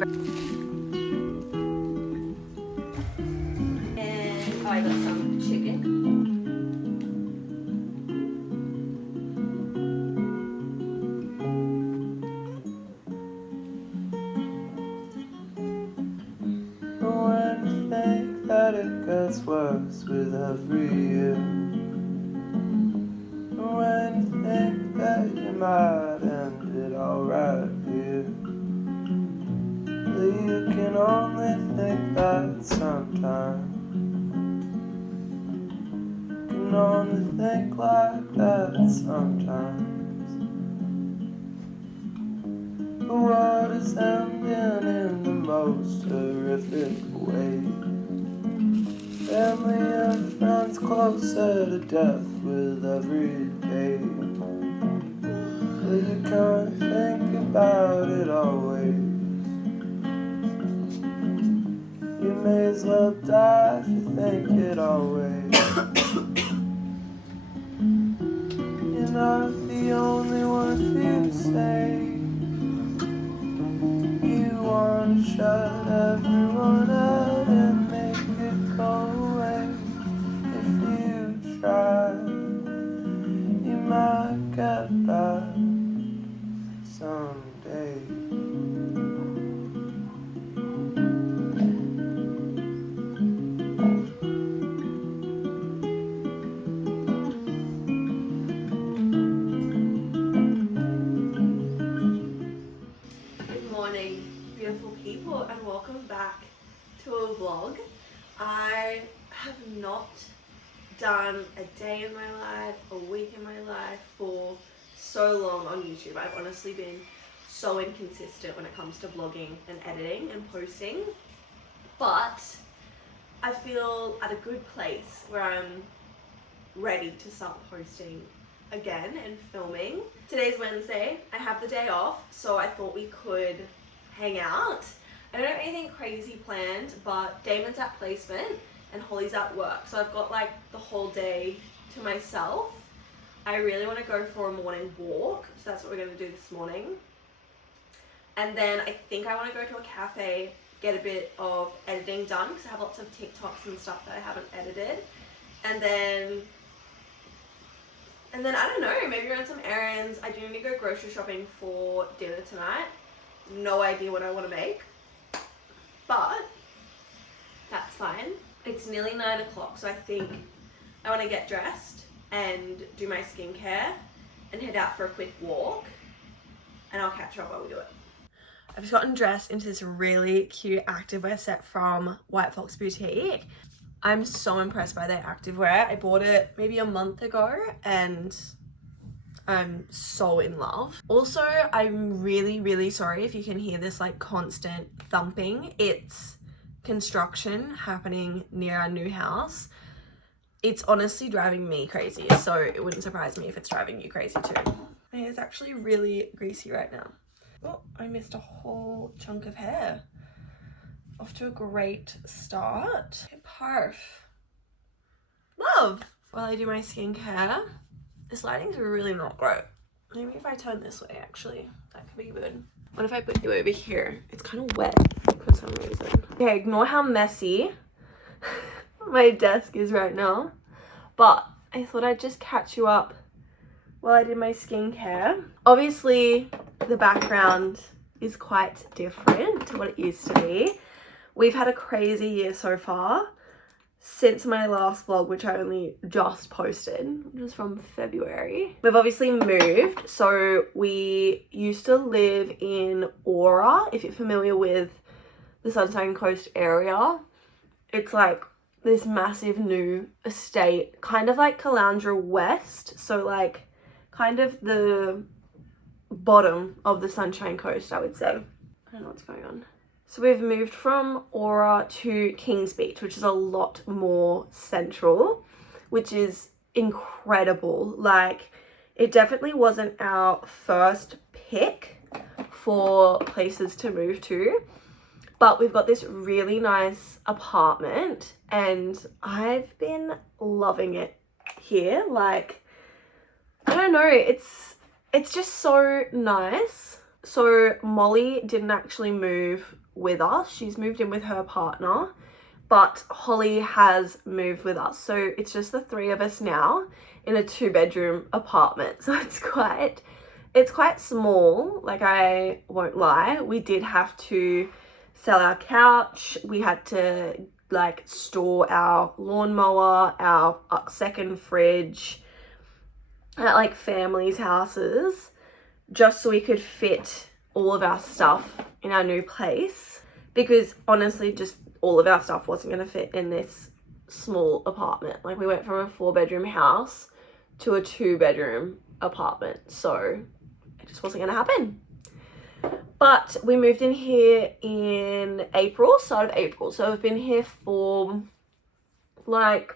And I got some chicken. When you think that it gets worse with every year, when you think that you might end it all right here, you can only think that sometimes. You can only think like that sometimes. The world is ending in the most horrific way. Family and friends closer to death with every day. But you can't think about it always. You may as well die if you think it always. You're not the only one who say you want to shut everyone out and make it go away. If you try, you might get back someday. Good morning, beautiful people, and welcome back to a vlog. I have not done a day in my life, a week in my life for so long on YouTube. I've honestly been so inconsistent when it comes to vlogging and editing and posting, but I feel at a good place where I'm ready to start posting again and filming. Today's Wednesday, I have the day off, so I thought we could hang out. I don't have anything crazy planned, but Damon's at placement and Holly's at work, so I've got like the whole day to myself. I really want to go for a morning walk, so that's what we're going to do this morning. And then I think I want to go to a cafe, get a bit of editing done, because I have lots of TikToks and stuff that I haven't edited. And then I don't know, maybe run some errands. I do need to go grocery shopping for dinner tonight. No idea what I want to make, but that's fine. It's nearly 9 o'clock, so I think I want to get dressed and do my skincare and head out for a quick walk, and I'll catch up while we do it. I've just gotten dressed into this really cute activewear set from White Fox Boutique. I'm so impressed by their activewear. I bought it maybe a month ago and I'm so in love. Also, I'm really sorry if you can hear this like constant thumping. It's construction happening near our new house. It's honestly driving me crazy, so it wouldn't surprise me if it's driving you crazy too. My hair's actually really greasy right now. Oh, I missed a whole chunk of hair. Off to a great start. Okay, perf. Love! While I do my skincare, this lighting's really not great. Maybe if I turn this way, actually, that could be good. What if I put you over here? It's kind of wet for some reason. Okay, ignore how messy my desk is right now, but I thought I'd just catch you up while I did my skincare. Obviously, the background is quite different to what it used to be. We've had a crazy year so far since my last vlog, which I only just posted, which was from February. We've obviously moved, so we used to live in Aura, if you're familiar with the Sunshine Coast area. It's like this massive new estate, kind of like Caloundra West, so like kind of the bottom of the Sunshine Coast, I would say. I don't know what's going on. So we've moved from Aura to Kings Beach, which is a lot more central, which is incredible. Like, it definitely wasn't our first pick for places to move to, but we've got this really nice apartment and I've been loving it here. Like, I don't know, it's just so nice. So Molly didn't actually move with us. She's moved in with her partner, but Holly has moved with us. So it's just the three of us now in a 2-bedroom apartment. So it's quite small, like I won't lie. We did have to sell our couch. We had to like store our lawnmower, our second fridge at like families' houses just so we could fit all of our stuff in our new place, because honestly just all of our stuff wasn't going to fit in this small apartment. Like we went from a 4-bedroom house to a 2-bedroom apartment, so it just wasn't going to happen. But we moved in here in start of April. So I've been here for like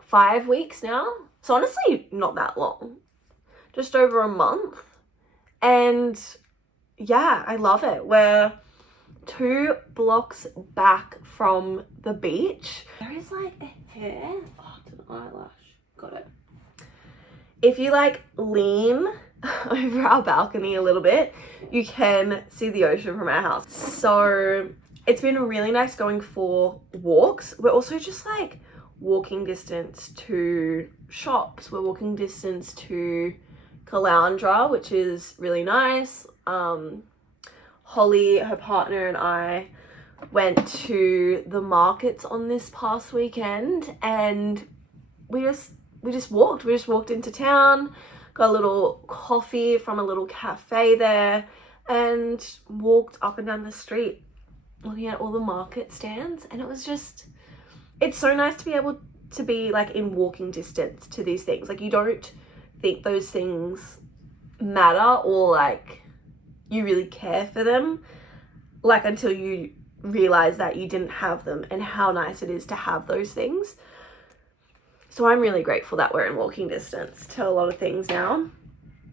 5 weeks now. So honestly, not that long. Just over a month. And yeah, I love it. We're 2 blocks back from the beach. There is like a hair. Oh, it's an eyelash. Got it. If you like lean over our balcony a little bit, you can see the ocean from our house. So it's been really nice going for walks. We're also just like walking distance to shops. We're walking distance to Caloundra, which is really nice. Holly, her partner, and I went to the markets on this past weekend, and we just walked. We just walked into town, got a little coffee from a little cafe there, and walked up and down the street looking at all the market stands. And it's so nice to be able to be like in walking distance to these things. Like you don't think those things matter or like you really care for them, like until you realize that you didn't have them and how nice it is to have those things. So I'm really grateful that we're in walking distance to a lot of things now.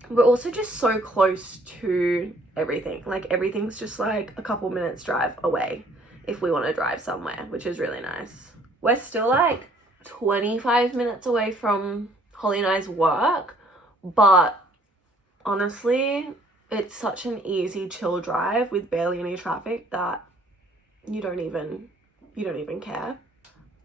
We're also just so close to everything. Like everything's just like a couple minutes drive away if we want to drive somewhere, which is really nice. We're still like 25 minutes away from Holly and I's work, but honestly, it's such an easy, chill drive with barely any traffic that you don't even care.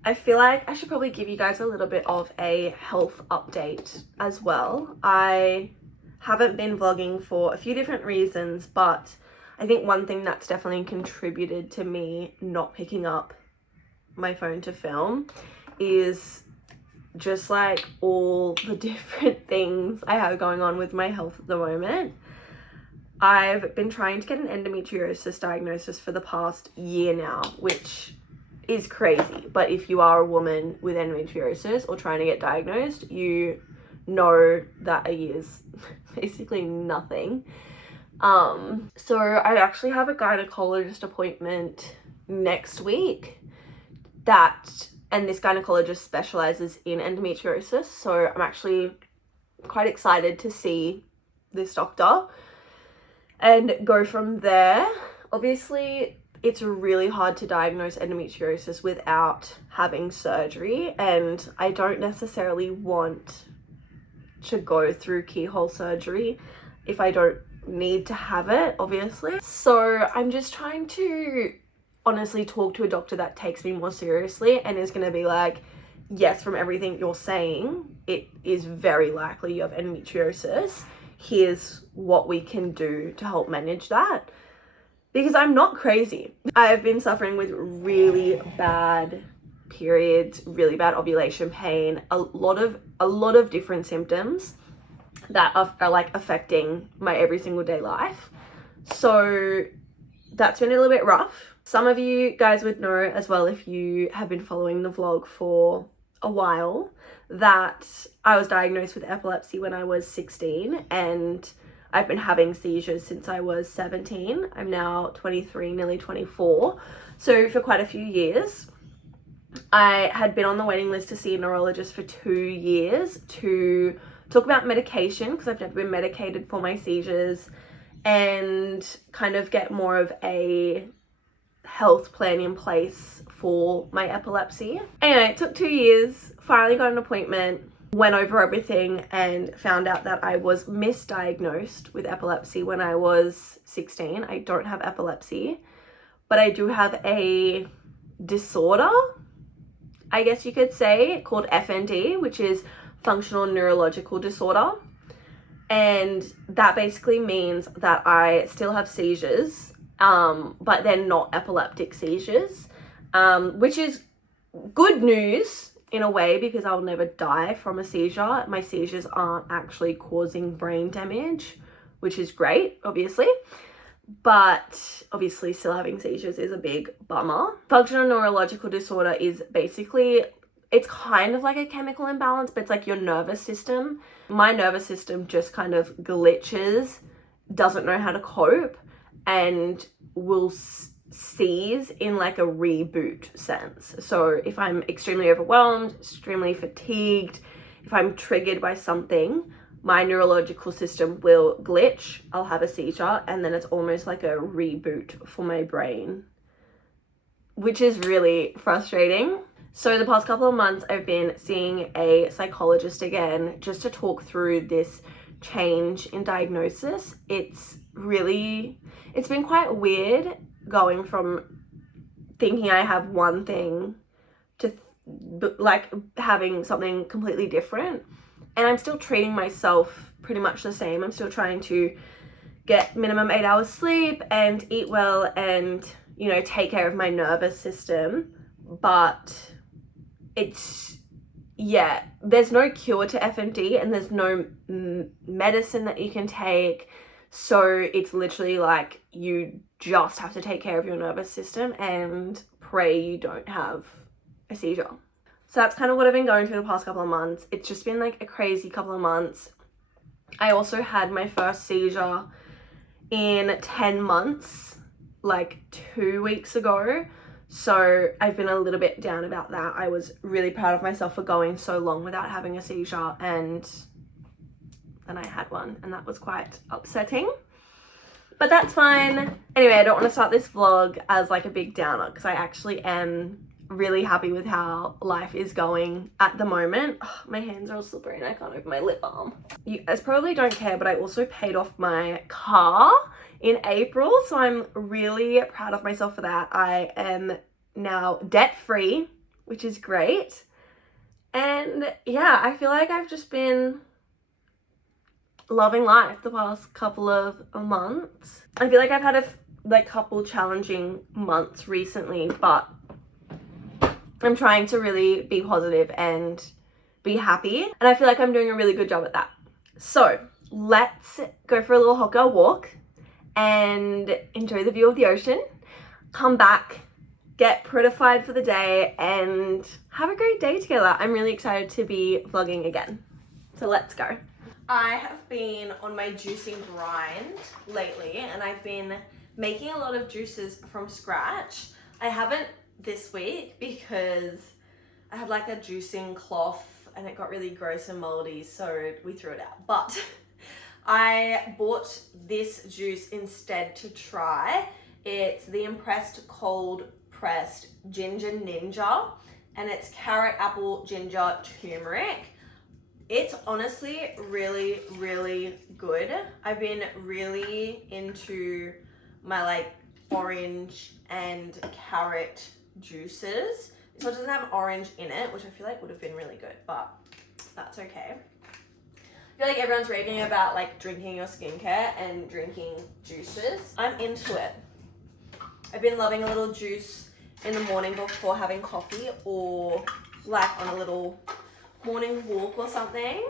I feel like I should probably give you guys a little bit of a health update as well. I haven't been vlogging for a few different reasons, but I think one thing that's definitely contributed to me not picking up my phone to film is just like all the different things I have going on with my health at the moment. I've been trying to get an endometriosis diagnosis for the past year now, which is crazy. But if you are a woman with endometriosis or trying to get diagnosed, you know that a year's basically nothing. So I actually have a gynecologist appointment next week and this gynecologist specializes in endometriosis. So I'm actually quite excited to see this doctor and go from there. Obviously, it's really hard to diagnose endometriosis without having surgery, and I don't necessarily want to go through keyhole surgery if I don't need to have it, obviously. So I'm just trying to honestly talk to a doctor that takes me more seriously and is going to be like, yes, from everything you're saying, it is very likely you have endometriosis. Here's what we can do to help manage that. Because I'm not crazy. I've been suffering with really bad periods, really bad ovulation pain, a lot of different symptoms that are like affecting my every single day life. So that's been a little bit rough. Some of you guys would know as well, if you have been following the vlog for a while, that I was diagnosed with epilepsy when I was 16, and I've been having seizures since I was 17. I'm now 23, nearly 24. So for quite a few years, I had been on the waiting list to see a neurologist for 2 years to talk about medication, because I've never been medicated for my seizures, and kind of get more of a health plan in place for my epilepsy. Anyway, it took 2 years, finally got an appointment, went over everything and found out that I was misdiagnosed with epilepsy when I was 16. I don't have epilepsy, but I do have a disorder, I guess you could say, called FND, which is functional neurological disorder. And that basically means that I still have seizures, but they're not epileptic seizures, which is good news in a way because I'll never die from a seizure. My seizures aren't actually causing brain damage, which is great, obviously. But obviously still having seizures is a big bummer. Functional neurological disorder is basically, it's kind of like a chemical imbalance, but it's like your nervous system. My nervous system just kind of glitches, doesn't know how to cope, and will seize in like a reboot sense. So if I'm extremely overwhelmed, extremely fatigued, if I'm triggered by something, my neurological system will glitch, I'll have a seizure, and then it's almost like a reboot for my brain, which is really frustrating. So the past couple of months, I've been seeing a psychologist again, just to talk through this change in diagnosis. It's been quite weird going from thinking I have one thing to like having something completely different. And I'm still treating myself pretty much the same. I'm still trying to get minimum 8 hours sleep and eat well and, you know, take care of my nervous system. But it's, yeah, there's no cure to FND and there's no medicine that you can take. So it's literally like you just have to take care of your nervous system and pray you don't have a seizure. So that's kind of what I've been going through the past couple of months. It's just been like a crazy couple of months. I also had my first seizure in 10 months, like 2 weeks ago. So I've been a little bit down about that. I was really proud of myself for going so long without having a seizure, and then I had one, and that was quite upsetting. But that's fine. Anyway, I don't want to start this vlog as like a big downer because I actually am really happy with how life is going at the moment. Oh, my hands are all slippery and I can't open my lip balm. You guys probably don't care, but I also paid off my car in April, so I'm really proud of myself for that. I am now debt free, which is great. And yeah, I feel like I've just been loving life the past couple of months. I feel like I've had a couple challenging months recently, but I'm trying to really be positive and be happy, and I feel like I'm doing a really good job at that. So let's go for a little hot girl walk and enjoy the view of the ocean, come back, get prettified for the day, and have a great day together. I'm really excited to be vlogging again. So let's go. I have been on my juicing grind lately, and I've been making a lot of juices from scratch. I haven't this week because I had like a juicing cloth and it got really gross and moldy, so we threw it out. But I bought this juice instead to try. It's the Impressed Cold Pressed Ginger Ninja, and it's carrot, apple, ginger, turmeric. It's honestly really, really good. I've been really into my like orange and carrot juices. This one doesn't have orange in it, which I feel like would have been really good, but that's okay. I feel like everyone's raving about like drinking your skincare and drinking juices. I'm into it. I've been loving a little juice in the morning before having coffee, or like on a little morning walk or something.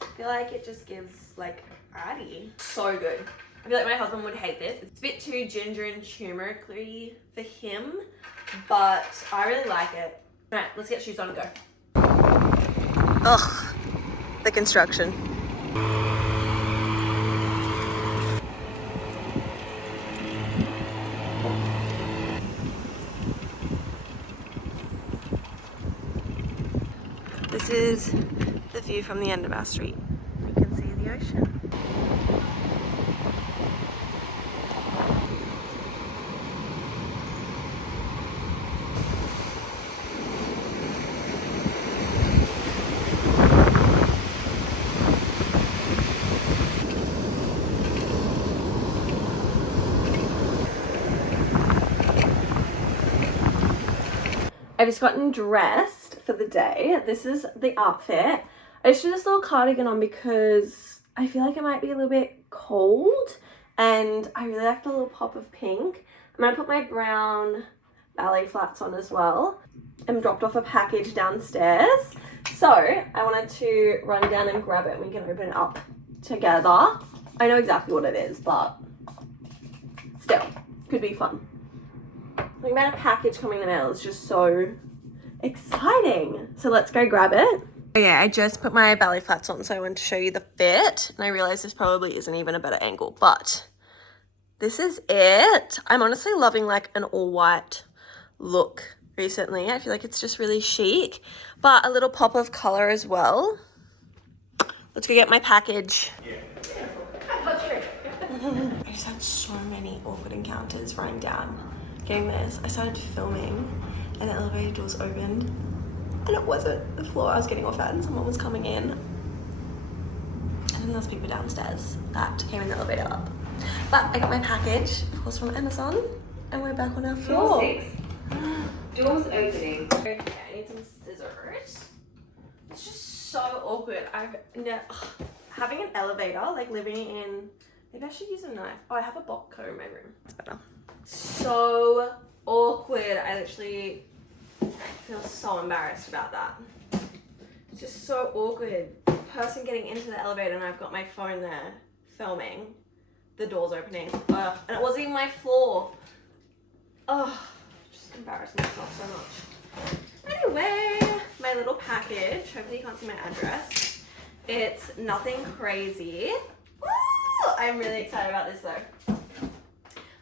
I feel like it just gives like addy. So good. I feel like my husband would hate this. It's a bit too ginger and turmeric-y for him, but I really like it. All right, let's get shoes on and go. Ugh, the construction. This is the view from the end of our street. You can see the ocean. I've just gotten dressed for the day. This is the outfit. I just threw this little cardigan on because I feel like it might be a little bit cold and I really like the little pop of pink. I'm gonna put my brown ballet flats on as well. I'm dropped off a package downstairs. So I wanted to run down and grab it and we can open it up together. I know exactly what it is, but still, could be fun. Something about a package coming in the mail is just so exciting. So let's go grab it. Yeah, I just put my ballet flats on, so I wanted to show you the fit. And I realize this probably isn't even a better angle, but this is it. I'm honestly loving like an all white look recently. I feel like it's just really chic, but a little pop of color as well. Let's go get my package. I just had so many awkward encounters running down getting this. I started filming and the elevator doors opened and it wasn't the floor I was getting off at and someone was coming in. And then there's people downstairs that came in the elevator up. But I got my package, of course, from Amazon and we're back on our floor. Floor 6. Doors opening. Okay, I need some scissors. It's just so awkward. Having an elevator, like living in, maybe I should use a knife. Oh, I have a box cutter in my room. It's better. So awkward. I literally feel so embarrassed about that. It's just so awkward. Person getting into the elevator and I've got my phone there filming. The doors opening. And it wasn't even my floor. Just embarrassed myself so much. Anyway, my little package. Hopefully you can't see my address. It's nothing crazy. Woo! I'm really excited about this though.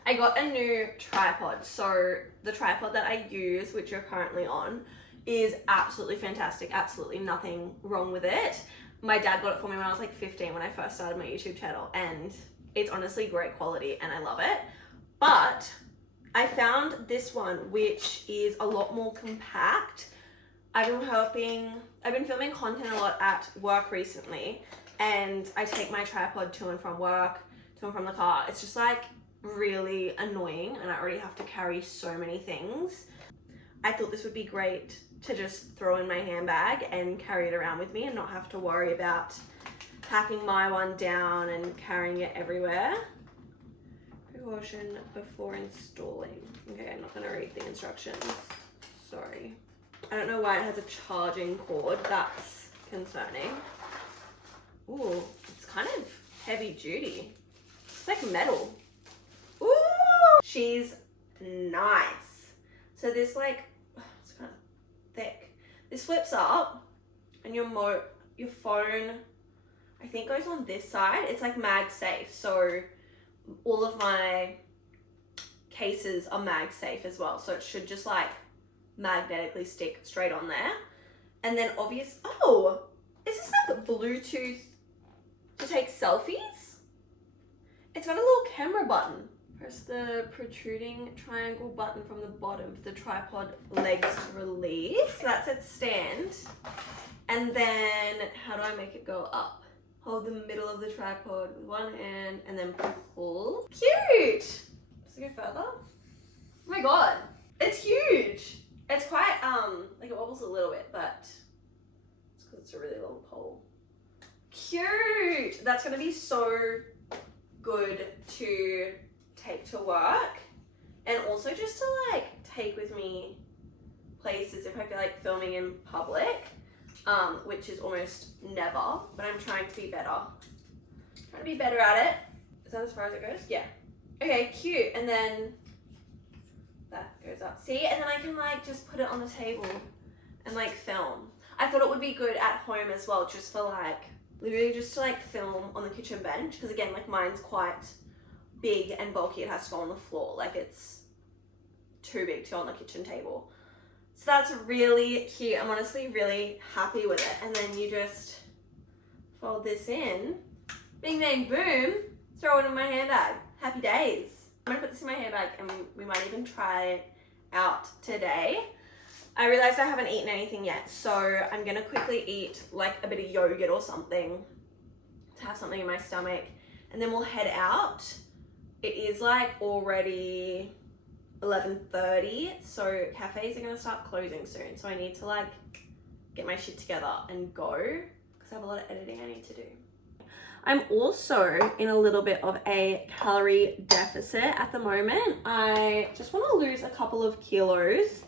I got a new tripod. So the tripod that I use, which you're currently on, is absolutely fantastic. Absolutely nothing wrong with it. My dad got it for me when I was like 15 when I first started my YouTube channel, and it's honestly great quality and I love it. But I found this one, which is a lot more compact. I've been filming content a lot at work recently, and I take my tripod to and from work, to and from the car. It's just like really annoying and I already have to carry so many things. I thought this would be great to just throw in my handbag and carry it around with me and not have to worry about packing my one down and carrying it everywhere. Precaution before installing. Okay, I'm not gonna read the instructions. Sorry. I don't know why it has a charging cord. That's concerning. Ooh, it's kind of heavy duty. It's like metal. Ooh, she's nice. So this like, it's kind of thick. This flips up and your phone, I think, goes on this side. It's like MagSafe. So all of my cases are MagSafe as well. So it should just like magnetically stick straight on there. And then is this like Bluetooth to take selfies? It's got a little camera button. Press the protruding triangle button from the bottom for the tripod legs to release. So that's its stand. And then how do I make it go up? Hold the middle of the tripod with one hand and then pull. Cute! Does it go further? Oh my god, it's huge. It's quite, like it wobbles a little bit, but it's because it's a really long pole. Cute! That's gonna be so good to take to work and also just to like take with me places if I feel like filming in public, which is almost never, but I'm trying to be better. Trying to be better at it. Is that as far as it goes? Yeah. Okay, cute. And then that goes up. See? And then I can like just put it on the table and like film. I thought it would be good at home as well, just for like, literally just to like film on the kitchen bench. Because again, like mine's quite big and bulky. It has to go on the floor. Like it's too big to go on the kitchen table. So that's really cute. I'm honestly really happy with it. And then you just fold this in. Bing, bang, boom. Throw it in my handbag. Happy days. I'm gonna put this in my handbag and we might even try it out today. I realized I haven't eaten anything yet, so I'm gonna quickly eat like a bit of yogurt or something to have something in my stomach, and then we'll head out. It is like already 11:30, so cafes are gonna start closing soon. So I need to like get my shit together and go because I have a lot of editing I need to do. I'm also in a little bit of a calorie deficit at the moment. I just want to lose a couple of kilos,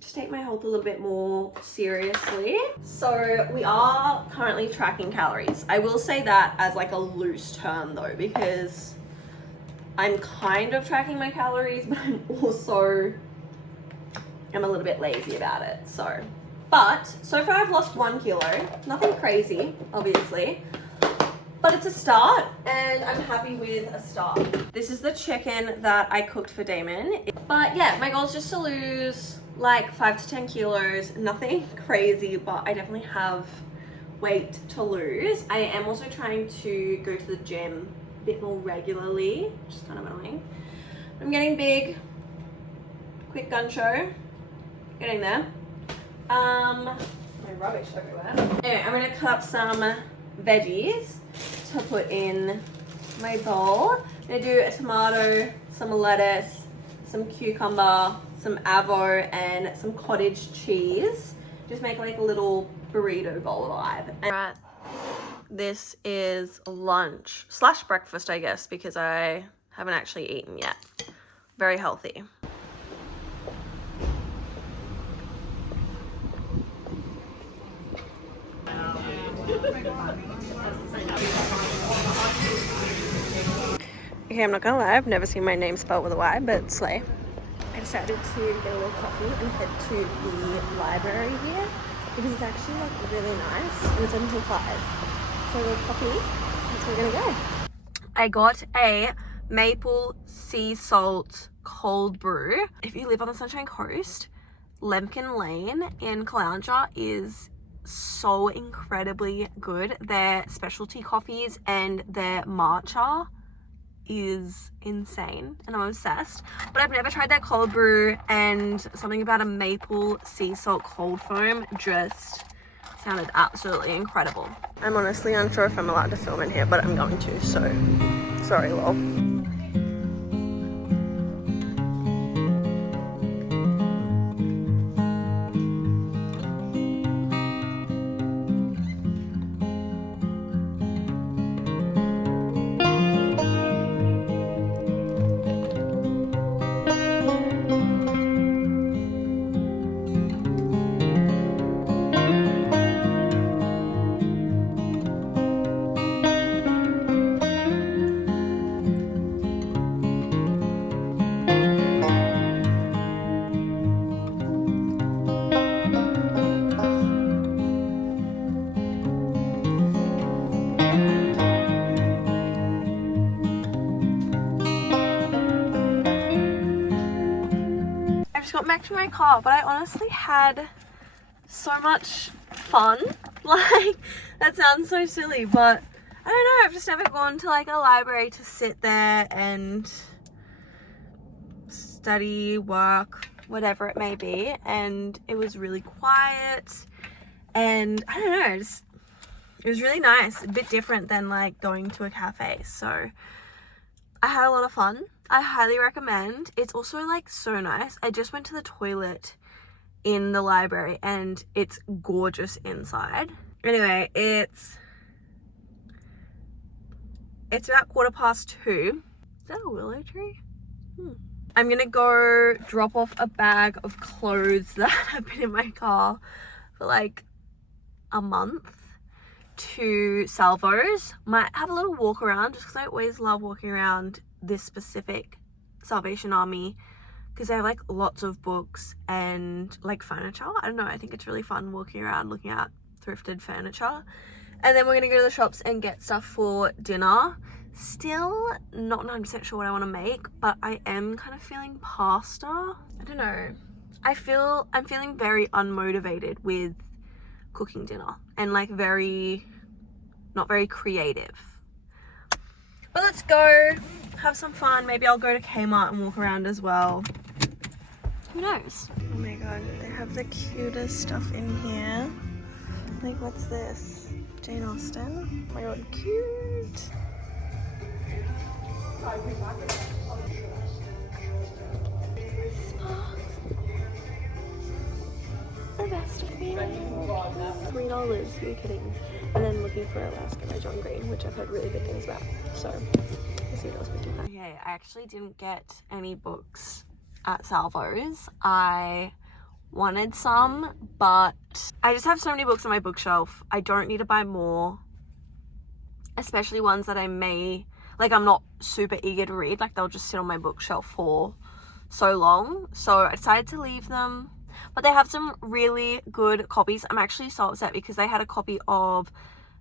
just take my health a little bit more seriously. So we are currently tracking calories. I will say that as like a loose term though, because I'm kind of tracking my calories, but I'm a little bit lazy about it. But so far I've lost 1 kilo, nothing crazy, obviously. But it's a start, and I'm happy with a start. This is the chicken that I cooked for Damon. But yeah, my goal is just to lose like 5 to 10 kilos. Nothing crazy, but I definitely have weight to lose. I am also trying to go to the gym a bit more regularly, which is kind of annoying. I'm getting big. Quick gun show. Getting there. My rubbish everywhere. Anyway, I'm gonna cut up some veggies to put in my bowl. I'm gonna do a tomato, some lettuce, some cucumber, some avo, and some cottage cheese. Just make like a little burrito bowl vibe. Right, this is lunch / breakfast, I guess, because I haven't actually eaten yet. Very healthy. Okay, I'm not gonna lie, I've never seen my name spelled with a Y, but slay. I decided to get a little coffee and head to the library here because it's actually like really nice and it's open until 5. So a little coffee, that's where we're gonna go. I got a maple sea salt cold brew. If you live on the Sunshine Coast, Lembkin Lane in Caloundra is so incredibly good. Their specialty coffees and their matcha is insane and I'm obsessed, but I've never tried their cold brew, and something about a maple sea salt cold foam just sounded absolutely incredible. I'm honestly unsure if I'm allowed to film in here, but I'm going to, so sorry lol. Got back to my car, but I honestly had so much fun. Like, that sounds so silly, but I don't know, I've just never gone to like a library to sit there and study, work, whatever it may be, and it was really quiet, and I don't know, it was really nice, a bit different than like going to a cafe. So I had a lot of fun. I highly recommend. It's also like so nice. I just went to the toilet in the library and it's gorgeous inside. Anyway, it's about 2:15. Is that a willow tree? I'm gonna go drop off a bag of clothes that have been in my car for like a month to Salvo's. Might have a little walk around just because I always love walking around this specific Salvation Army because they have like lots of books and like furniture. I don't know, I think it's really fun walking around looking at thrifted furniture. And then we're gonna go to the shops and get stuff for dinner. Still not 100% sure what I want to make, but I am kind of feeling pasta. I don't know, I'm feeling very unmotivated with cooking dinner and like not very creative. But let's go have some fun. Maybe I'll go to Kmart and walk around as well. Who knows? Oh my god, they have the cutest stuff in here. Like, what's this? Jane Austen? Oh my god, cute. The best of me. $3, are you kidding? And then Looking for Alaska by John Green, which I've heard really good things about. So, let's see what else we can find. Okay, I actually didn't get any books at Salvo's. I wanted some, but I just have so many books on my bookshelf. I don't need to buy more, especially ones that I may, like, I'm not super eager to read. Like, they'll just sit on my bookshelf for so long. So I decided to leave them. But they have some really good copies. I'm actually so upset because they had a copy of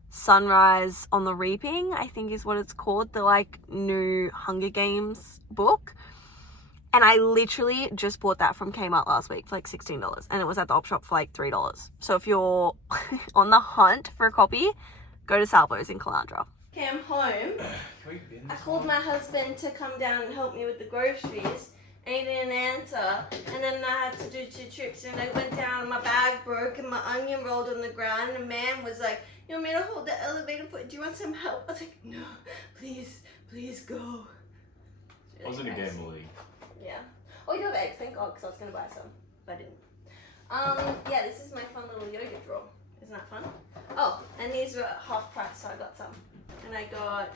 Sunrise on the Reaping, I think is what it's called, the like new Hunger Games book. And I literally just bought that from Kmart last week for like $16, and it was at the op shop for like $3. So if you're on the hunt for a copy, go to Salvo's in Caloundra. Okay, I'm home. I called my husband to come down and help me with the groceries. And he didn't answer, and then I had to do 2 trips, and I went down and my bag broke and my onion rolled on the ground, and the man was like, "You want me to hold the elevator for you? Do you want some help?" I was like, "No, please go." Really I was in a game league. Yeah. Oh, you have eggs, thank God, because I was going to buy some, but I didn't. Yeah, this is my fun little yoga drawer. Isn't that fun? Oh, and these were half price, so I got some. And I got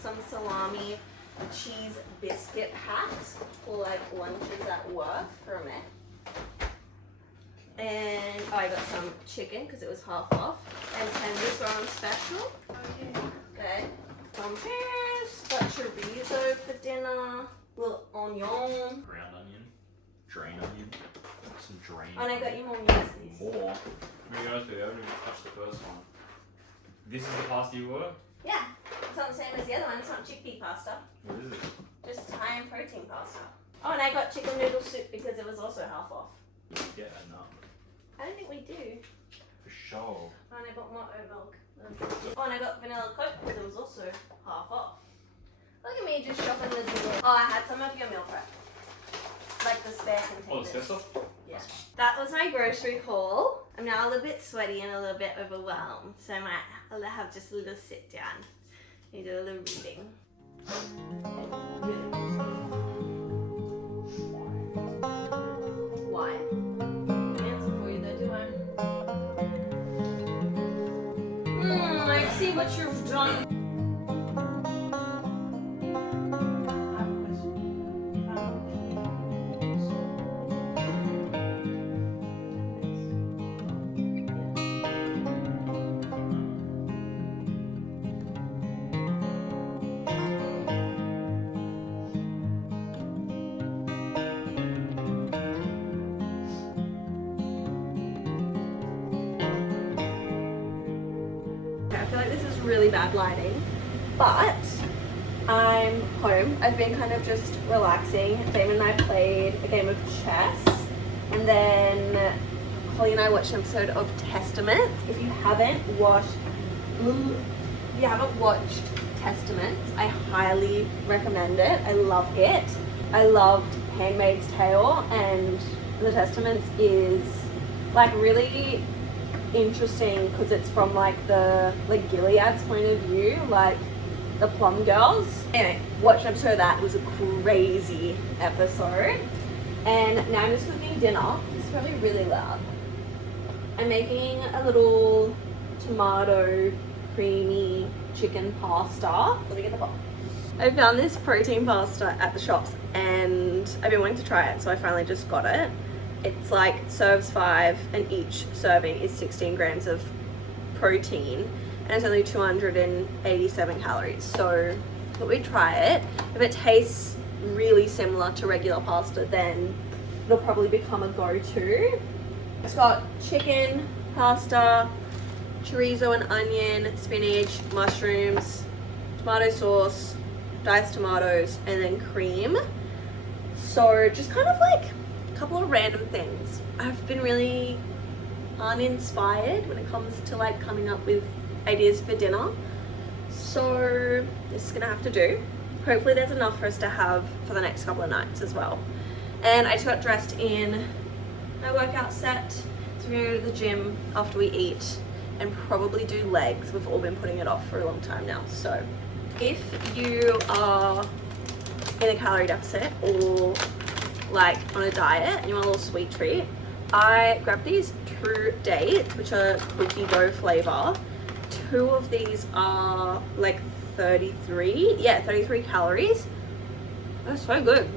some salami cheese biscuit packs for like lunches at work for a minute. And I got some chicken because it was half off, and tenders were on special. Okay. Some pears, got chorizo for dinner, little onion. Ground onion. Drain onion. Some drain. And I got you more mueslis. More. I'm gonna be honest with you, I haven't even touched the first one. This is the pasta you order? Yeah, it's not the same as the other one. It's not chickpea pasta. What is it? Just high in protein pasta. Oh, and I got chicken noodle soup because it was also half off. Yeah, no. I don't think we do. For sure. Oh, and I got more oat milk. Oh, and I got vanilla Coke because it was also half off. Look at me just shopping the deal. Oh, I had some of your meal prep. Like the spare containers. Oh, the spare stuff? Yeah. That was my grocery haul. I'm now a little bit sweaty and a little bit overwhelmed, so I might have just a little sit down and do a little reading. Why? Answer for you though, do I? I see what you've done. I feel like this is really bad lighting, but I'm home. I've been kind of just relaxing. Damon and I played a game of chess, and then Holly and I watched an episode of Testaments. If you haven't watched Testaments, I highly recommend it. I love it. I loved Handmaid's Tale, and the Testaments is like really interesting because it's from like the Gilead's point of view, like the Plum Girls. Anyway, watched an episode of that. It was a crazy episode. And now I'm just cooking dinner. It's probably really loud. I'm making a little tomato creamy chicken pasta. Let me get the box. I found this protein pasta at the shops and I've been wanting to try it, so I finally just got it. It's like serves 5 and each serving is 16 grams of protein and it's only 287 calories. So let me try it. If it tastes really similar to regular pasta, then it'll probably become a go-to. It's got chicken, pasta, chorizo and onion, spinach, mushrooms, tomato sauce, diced tomatoes, and then cream. So just kind of like a couple of random things. I've been really uninspired when it comes to like coming up with ideas for dinner. So this is gonna have to do. Hopefully there's enough for us to have for the next couple of nights as well. And I just got dressed in my workout set. So we're gonna go to the gym after we eat and probably do legs. We've all been putting it off for a long time now. So if you are in a calorie deficit or like on a diet and you want a little sweet treat, I grabbed these True Dates, which are cookie dough flavor. 2 of these are like 33 calories. They're so good.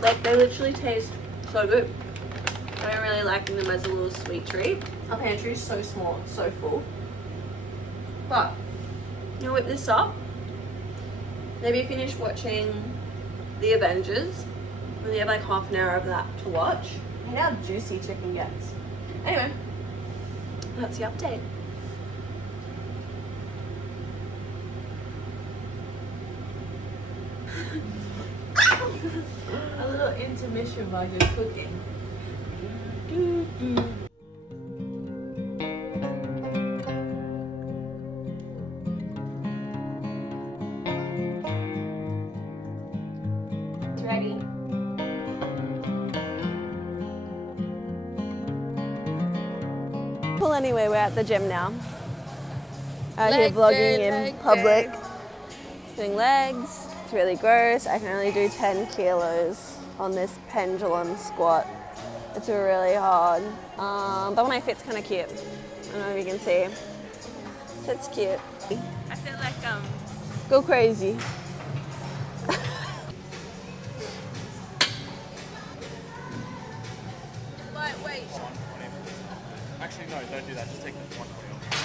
Like, they literally taste so good. I'm really liking them as a little sweet treat. Our pantry is so small, it's so full. But, you know, whip this up. Maybe finish watching The Avengers. We only have like half an hour of that to watch. And how juicy chicken gets. Anyway, that's the update. A little intermission while you're cooking. It's ready. Well, anyway, we're at the gym now. Out here vlogging in public. Doing legs. It's really gross. I can only do 10 kilos on this pendulum squat. It's really hard. But my fit's kind of cute. I don't know if you can see. It's cute. I feel like Go crazy. lightweight. Actually, no, don't do that. Just take the 120 off.